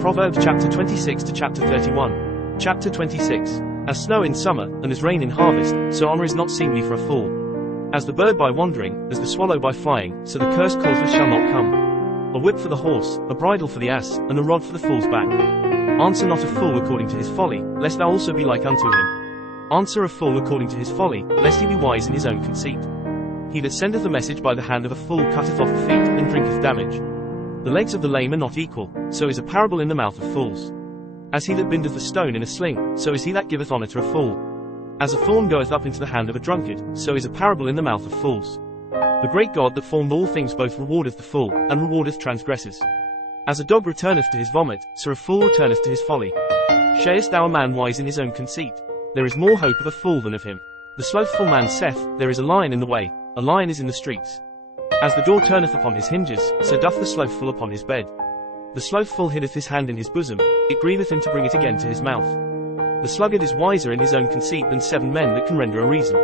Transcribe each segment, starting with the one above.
Proverbs chapter 26 to chapter 31. Chapter 26. As snow in summer, and as rain in harvest, so honor is not seemly for a fool. As the bird by wandering, as the swallow by flying, so the curse causeless shall not come. A whip for the horse, a bridle for the ass, and a rod for the fool's back. Answer not a fool according to his folly, lest thou also be like unto him. Answer a fool according to his folly, lest he be wise in his own conceit. He that sendeth a message by the hand of a fool cutteth off the feet, and drinketh damage. The legs of the lame are not equal, so is a parable in the mouth of fools. As he that bindeth a stone in a sling, so is he that giveth honor to a fool. As a thorn goeth up into the hand of a drunkard, so is a parable in the mouth of fools. The great God that formed all things both rewardeth the fool, and rewardeth transgressors. As a dog returneth to his vomit, so a fool returneth to his folly. Sayest thou a man wise in his own conceit? There is more hope of a fool than of him. The slothful man saith, there is a lion in the way, a lion is in the streets. As the door turneth upon his hinges, so doth the slothful upon his bed. The slothful hideth his hand in his bosom, it grieveth him to bring it again to his mouth. The sluggard is wiser in his own conceit than 7 men that can render a reason.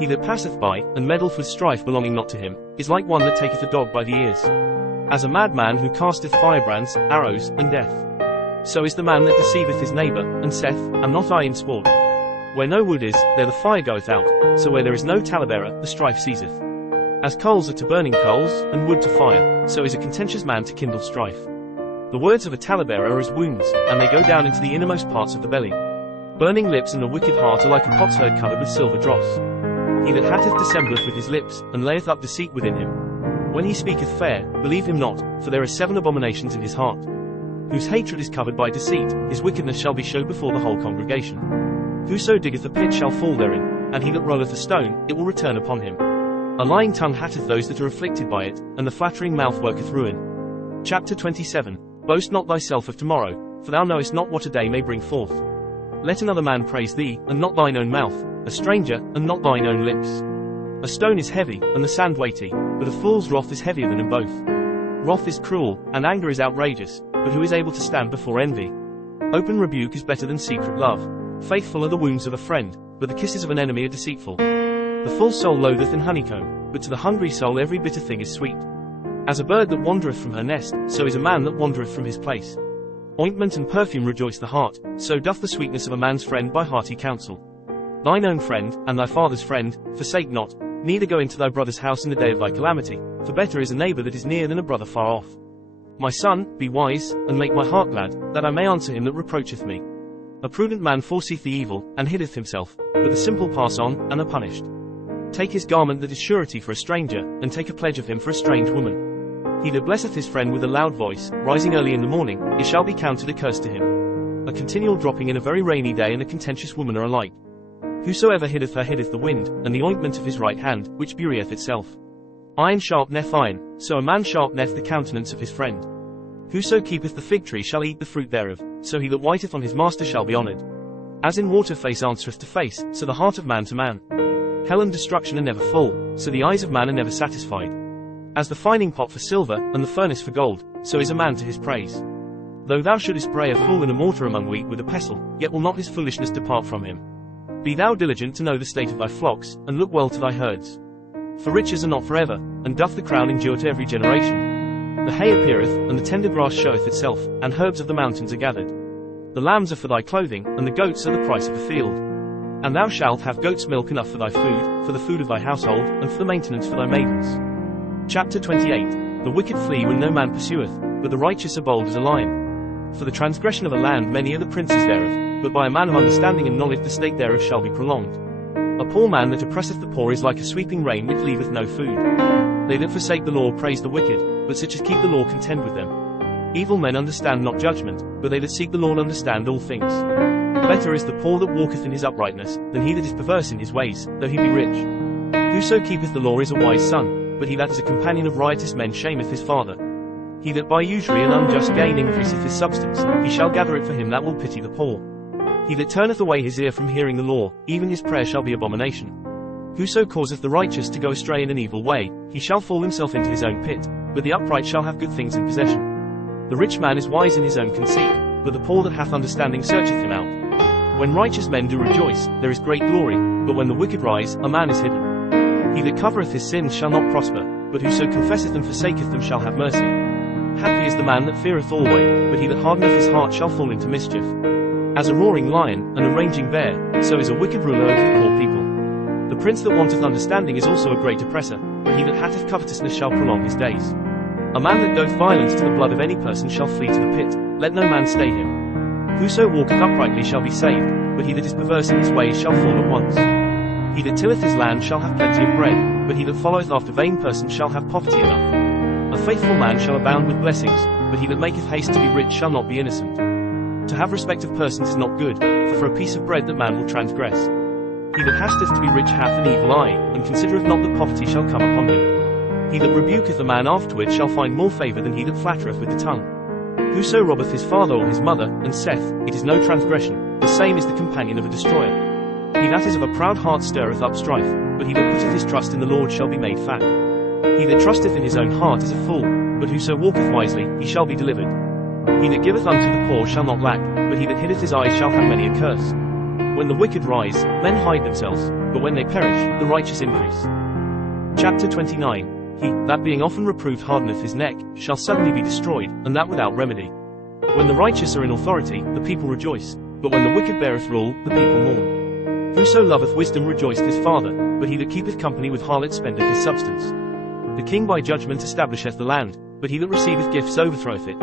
He that passeth by, and meddleth with strife belonging not to him, is like one that taketh a dog by the ears. As a madman who casteth firebrands, arrows, and death. So is the man that deceiveth his neighbor, and saith, Am not I in sport? Where no wood is, there the fire goeth out, so where there is no talebearer, the strife ceaseth. As coals are to burning coals, and wood to fire, so is a contentious man to kindle strife. The words of a talebearer are as wounds, and they go down into the innermost parts of the belly. Burning lips and a wicked heart are like a potsherd covered with silver dross. He that hatteth dissembleth with his lips, and layeth up deceit within him. When he speaketh fair, believe him not, for there are 7 abominations in his heart. Whose hatred is covered by deceit, his wickedness shall be showed before the whole congregation. Whoso diggeth a pit shall fall therein, and he that rolleth a stone, it will return upon him. A lying tongue hatteth those that are afflicted by it, and the flattering mouth worketh ruin. Chapter 27. Boast not thyself of tomorrow, for thou knowest not what a day may bring forth. Let another man praise thee, and not thine own mouth, a stranger, and not thine own lips. A stone is heavy, and the sand weighty, but a fool's wrath is heavier than them both. Wrath is cruel, and anger is outrageous, but who is able to stand before envy? Open rebuke is better than secret love. Faithful are the wounds of a friend, but the kisses of an enemy are deceitful. The full soul loatheth an honeycomb, but to the hungry soul every bitter thing is sweet. As a bird that wandereth from her nest, so is a man that wandereth from his place. Ointment and perfume rejoice the heart, so doth the sweetness of a man's friend by hearty counsel. Thine own friend, and thy father's friend, forsake not, neither go into thy brother's house in the day of thy calamity, for better is a neighbor that is near than a brother far off. My son, be wise, and make my heart glad, that I may answer him that reproacheth me. A prudent man foreseeth the evil, and hideth himself, but the simple pass on, and are punished. Take his garment that is surety for a stranger, and take a pledge of him for a strange woman. He that blesseth his friend with a loud voice, rising early in the morning, it shall be counted a curse to him. A continual dropping in a very rainy day and a contentious woman are alike. Whosoever hiddeth her hiddeth the wind, and the ointment of his right hand, which buryeth itself. Iron sharpeneth iron, so a man sharpeneth the countenance of his friend. Whoso keepeth the fig tree shall eat the fruit thereof, so he that waiteth on his master shall be honored. As in water face answereth to face, so the heart of man to man. Hell and destruction are never full, so the eyes of man are never satisfied. As the fining pot for silver, and the furnace for gold, so is a man to his praise. Though thou shouldest bray a fool in a mortar among wheat with a pestle, yet will not his foolishness depart from him. Be thou diligent to know the state of thy flocks, and look well to thy herds. For riches are not forever, and doth the crown endure to every generation. The hay appeareth, and the tender grass showeth itself, and herbs of the mountains are gathered. The lambs are for thy clothing, and the goats are the price of the field. And thou shalt have goat's milk enough for thy food, for the food of thy household, and for the maintenance for thy maidens. Chapter 28. The wicked flee when no man pursueth, but the righteous are bold as a lion. For the transgression of a land many are the princes thereof, but by a man of understanding and knowledge the state thereof shall be prolonged. A poor man that oppresseth the poor is like a sweeping rain which leaveth no food. They that forsake the law praise the wicked, but such as keep the law contend with them. Evil men understand not judgment, but they that seek the Lord understand all things. Better is the poor that walketh in his uprightness, than he that is perverse in his ways, though he be rich. Whoso keepeth the law is a wise son, but he that is a companion of riotous men shameth his father. He that by usury and unjust gain increaseth his substance, he shall gather it for him that will pity the poor. He that turneth away his ear from hearing the law, even his prayer shall be abomination. Whoso causeth the righteous to go astray in an evil way, he shall fall himself into his own pit, but the upright shall have good things in possession. The rich man is wise in his own conceit, but the poor that hath understanding searcheth him out. When righteous men do rejoice, there is great glory, but when the wicked rise, a man is hidden. He that covereth his sins shall not prosper, but whoso confesseth and forsaketh them shall have mercy. Happy is the man that feareth always, but he that hardeneth his heart shall fall into mischief. As a roaring lion, and a raging bear, so is a wicked ruler over the poor people. The prince that wanteth understanding is also a great oppressor, but he that hateth covetousness shall prolong his days. A man that doth violence to the blood of any person shall flee to the pit, let no man stay him. Whoso walketh uprightly shall be saved, but he that is perverse in his ways shall fall at once. He that tilleth his land shall have plenty of bread, but he that followeth after vain persons shall have poverty enough. A faithful man shall abound with blessings, but he that maketh haste to be rich shall not be innocent. To have respect of persons is not good, for a piece of bread that man will transgress. He that hasteth to be rich hath an evil eye, and considereth not that poverty shall come upon him. He that rebuketh a man afterward shall find more favour than he that flattereth with the tongue. Whoso robbeth his father or his mother, and saith, It is no transgression, the same is the companion of a destroyer. He that is of a proud heart stirreth up strife, but he that putteth his trust in the Lord shall be made fat. He that trusteth in his own heart is a fool, but whoso walketh wisely, he shall be delivered. He that giveth unto the poor shall not lack, but he that hiddeth his eyes shall have many a curse. When the wicked rise, men hide themselves, but when they perish, the righteous increase. Chapter 29. He that being often reproved hardeneth his neck, shall suddenly be destroyed, and that without remedy. When the righteous are in authority, the people rejoice, but when the wicked beareth rule, the people mourn. Whoso loveth wisdom rejoiceth his father, but he that keepeth company with harlots spendeth his substance. The king by judgment establisheth the land, but he that receiveth gifts overthroweth it.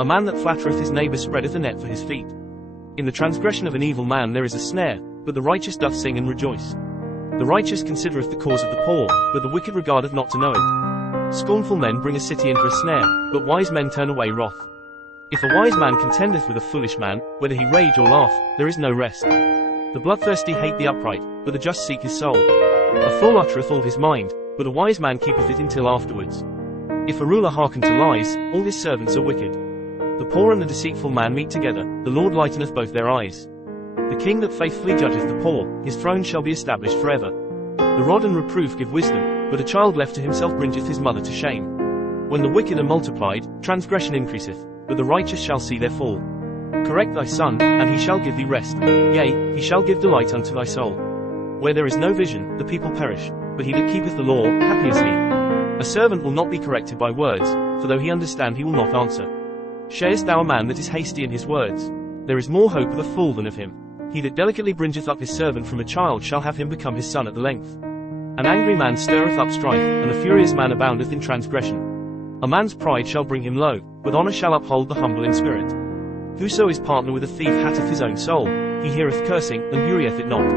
A man that flattereth his neighbour spreadeth a net for his feet. In the transgression of an evil man there is a snare, but the righteous doth sing and rejoice. The righteous considereth the cause of the poor, but the wicked regardeth not to know it. Scornful men bring a city into a snare, but wise men turn away wrath. If a wise man contendeth with a foolish man, whether he rage or laugh, there is no rest. The bloodthirsty hate the upright, but the just seek his soul. A fool uttereth all his mind, but a wise man keepeth it until afterwards. If a ruler hearken to lies, all his servants are wicked. The poor and the deceitful man meet together, the Lord lighteneth both their eyes. The king that faithfully judgeth the poor, his throne shall be established forever. The rod and reproof give wisdom, but a child left to himself bringeth his mother to shame. When the wicked are multiplied, transgression increaseth, but the righteous shall see their fall. Correct thy son, and he shall give thee rest, yea, he shall give delight unto thy soul. Where there is no vision, the people perish, but he that keepeth the law, happy is he. A servant will not be corrected by words, for though he understand he will not answer. Sharest thou a man that is hasty in his words? There is more hope of a fool than of him. He that delicately bringeth up his servant from a child shall have him become his son at the length. An angry man stirreth up strife, and a furious man aboundeth in transgression. A man's pride shall bring him low, but honour shall uphold the humble in spirit. Whoso is partner with a thief hateth his own soul, he heareth cursing, and buryeth it not.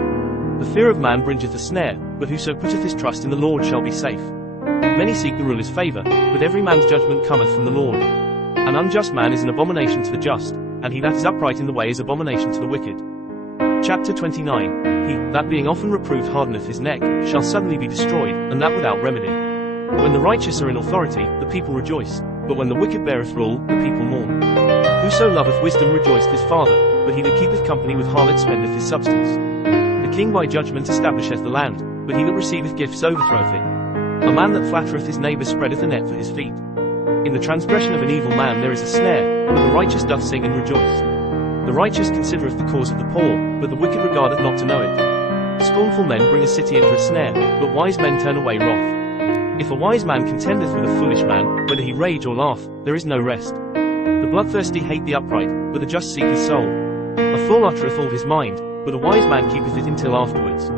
The fear of man bringeth a snare, but whoso putteth his trust in the Lord shall be safe. Many seek the ruler's favour, but every man's judgment cometh from the Lord. An unjust man is an abomination to the just, and he that is upright in the way is abomination to the wicked. Chapter 29. He that being often reproved hardeneth his neck, shall suddenly be destroyed, and that without remedy. When the righteous are in authority, the people rejoice, but when the wicked beareth rule, the people mourn. Whoso loveth wisdom rejoiceth his father, but he that keepeth company with harlots spendeth his substance. The king by judgment establisheth the land, but he that receiveth gifts overthroweth it. A man that flattereth his neighbour spreadeth a net for his feet. In the transgression of an evil man there is a snare, but the righteous doth sing and rejoice. The righteous considereth the cause of the poor, but the wicked regardeth not to know it. Scornful men bring a city into a snare, but wise men turn away wrath. If a wise man contendeth with a foolish man, whether he rage or laugh, there is no rest. The bloodthirsty hate the upright, but the just seek his soul. A fool uttereth all his mind, but a wise man keepeth it until afterwards.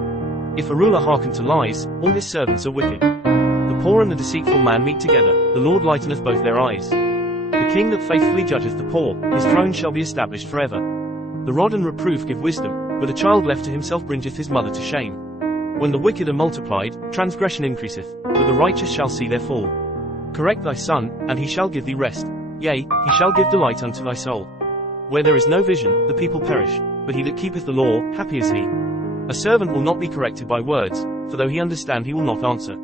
If a ruler hearken to lies, all his servants are wicked. The poor and the deceitful man meet together, the Lord lighteneth both their eyes. The king that faithfully judgeth the poor, his throne shall be established forever. The rod and reproof give wisdom, but a child left to himself bringeth his mother to shame. When the wicked are multiplied, transgression increaseth, but the righteous shall see their fall. Correct thy son, and he shall give thee rest, yea, he shall give delight unto thy soul. Where there is no vision, the people perish, but he that keepeth the law, happy is he. A servant will not be corrected by words, for though he understand he will not answer.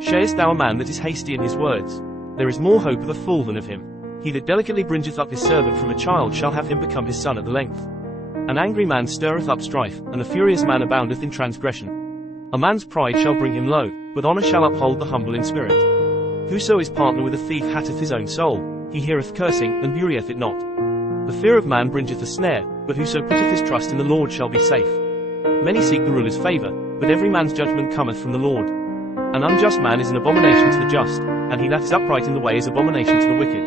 Sharest thou a man that is hasty in his words? There is more hope of a fool than of him. He that delicately bringeth up his servant from a child shall have him become his son at the length. An angry man stirreth up strife, and a furious man aboundeth in transgression. A man's pride shall bring him low, but honour shall uphold the humble in spirit. Whoso is partner with a thief hateth his own soul, he heareth cursing, and buryeth it not. The fear of man bringeth a snare, but whoso putteth his trust in the Lord shall be safe. Many seek the ruler's favour, but every man's judgment cometh from the Lord. An unjust man is an abomination to the just, and he that is upright in the way is abomination to the wicked.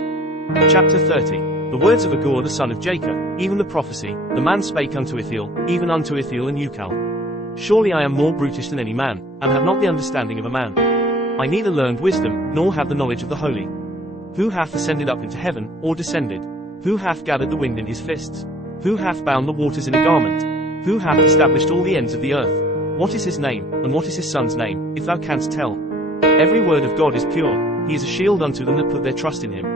Chapter 30. The words of Agur the son of Jacob, even the prophecy, the man spake unto Ithiel, even unto Ithiel and Ucal. Surely I am more brutish than any man, and have not the understanding of a man. I neither learned wisdom, nor have the knowledge of the holy. Who hath ascended up into heaven, or descended? Who hath gathered the wind in his fists? Who hath bound the waters in a garment? Who hath established all the ends of the earth? What is his name, and what is his son's name, if thou canst tell? Every word of God is pure, he is a shield unto them that put their trust in him.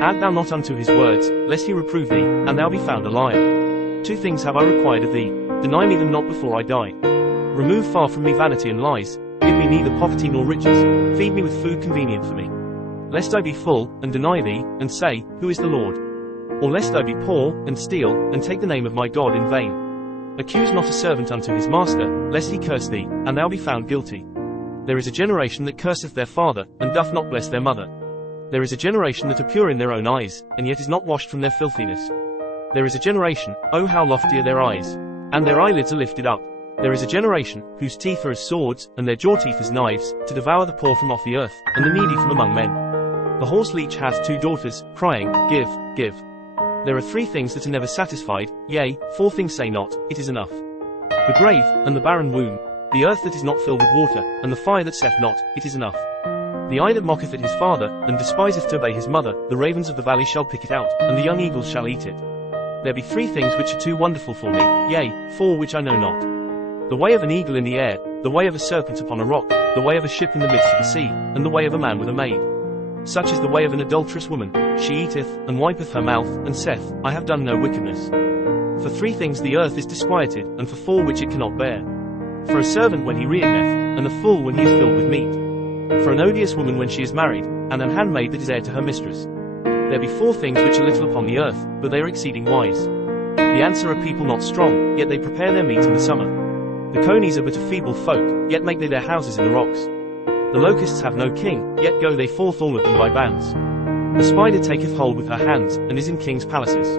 Add thou not unto his words, lest he reprove thee, and thou be found a liar. 2 things have I required of thee, deny me them not before I die. Remove far from me vanity and lies, give me neither poverty nor riches, feed me with food convenient for me. Lest I be full, and deny thee, and say, Who is the Lord? Or lest I be poor, and steal, and take the name of my God in vain. Accuse not a servant unto his master, lest he curse thee, and thou be found guilty. There is a generation that curseth their father, and doth not bless their mother. There is a generation that are pure in their own eyes, and yet is not washed from their filthiness. There is a generation, oh how lofty are their eyes, and their eyelids are lifted up. There is a generation, whose teeth are as swords, and their jaw teeth as knives, to devour the poor from off the earth, and the needy from among men. The horse leech hath 2 daughters, crying, Give, give. There are 3 things that are never satisfied, yea, 4 things say not, It is enough. The grave, and the barren womb, the earth that is not filled with water, and the fire that saith not, It is enough. The eye that mocketh at his father, and despiseth to obey his mother, the ravens of the valley shall pick it out, and the young eagles shall eat it. There be 3 things which are too wonderful for me, yea, 4 which I know not. The way of an eagle in the air, the way of a serpent upon a rock, the way of a ship in the midst of the sea, and the way of a man with a maid. Such is the way of an adulterous woman, she eateth, and wipeth her mouth, and saith, I have done no wickedness. For 3 things the earth is disquieted, and for 4 which it cannot bear. For a servant when he reigneth, and a fool when he is filled with meat. For an odious woman when she is married, and an handmaid that is heir to her mistress. There be 4 things which are little upon the earth, but they are exceeding wise. The ants are a people not strong, yet they prepare their meat in the summer. The conies are but a feeble folk, yet make they their houses in the rocks. The locusts have no king, yet go they forth all of them by bands. The spider taketh hold with her hands, and is in kings' palaces.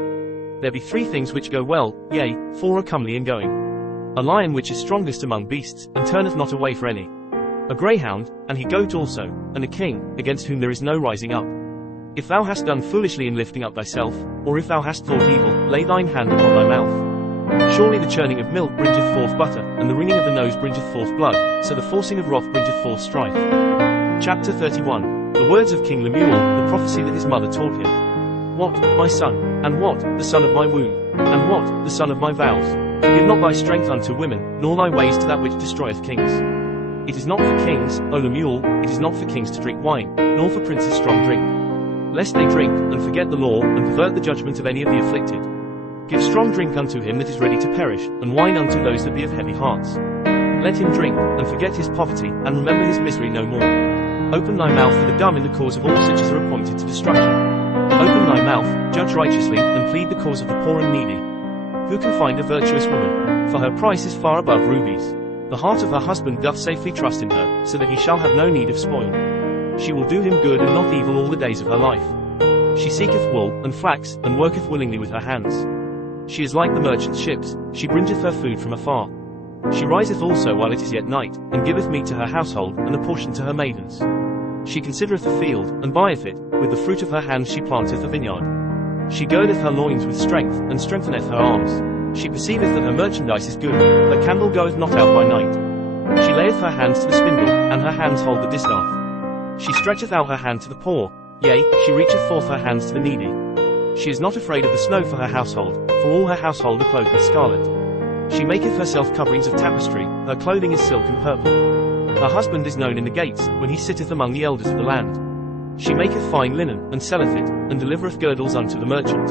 There be 3 things which go well, yea, 4 are comely in going. A lion which is strongest among beasts, and turneth not away for any. A greyhound, and he goat also, and a king, against whom there is no rising up. If thou hast done foolishly in lifting up thyself, or if thou hast thought evil, lay thine hand upon thy mouth. Surely the churning of milk bringeth forth butter, and the wringing of the nose bringeth forth blood, so the forcing of wrath bringeth forth strife. Chapter 31. The words of King Lemuel, the prophecy that his mother taught him. What, my son, and what, the son of my womb, and what, the son of my vows? Give not thy strength unto women, nor thy ways to that which destroyeth kings. It is not for kings, O Lemuel, it is not for kings to drink wine, nor for princes strong drink. Lest they drink, and forget the law, and pervert the judgment of any of the afflicted. Give strong drink unto him that is ready to perish, and wine unto those that be of heavy hearts. Let him drink, and forget his poverty, and remember his misery no more. Open thy mouth for the dumb in the cause of all such as are appointed to destruction. Open thy mouth, judge righteously, and plead the cause of the poor and needy. Who can find a virtuous woman? For her price is far above rubies. The heart of her husband doth safely trust in her, so that he shall have no need of spoil. She will do him good and not evil all the days of her life. She seeketh wool, and flax, and worketh willingly with her hands. She is like the merchant's ships, she bringeth her food from afar. She riseth also while it is yet night, and giveth meat to her household, and a portion to her maidens. She considereth the field, and buyeth it, with the fruit of her hands she planteth a vineyard. She girdeth her loins with strength, and strengtheneth her arms. She perceiveth that her merchandise is good, her candle goeth not out by night. She layeth her hands to the spindle, and her hands hold the distaff. She stretcheth out her hand to the poor, yea, she reacheth forth her hands to the needy. She is not afraid of the snow for her household, for all her household are clothed with scarlet. She maketh herself coverings of tapestry, her clothing is silk and purple. Her husband is known in the gates, when he sitteth among the elders of the land. She maketh fine linen, and selleth it, and delivereth girdles unto the merchant.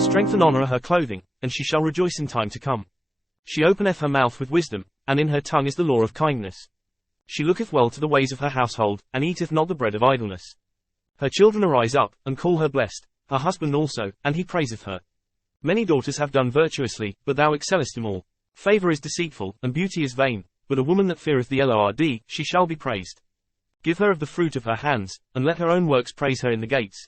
Strength and honour are her clothing, and she shall rejoice in time to come. She openeth her mouth with wisdom, and in her tongue is the law of kindness. She looketh well to the ways of her household, and eateth not the bread of idleness. Her children arise up, and call her blessed, her husband also, and he praiseth her. Many daughters have done virtuously, but thou excellest them all. Favour is deceitful, and beauty is vain, but a woman that feareth the Lord, she shall be praised. Give her of the fruit of her hands, and let her own works praise her in the gates.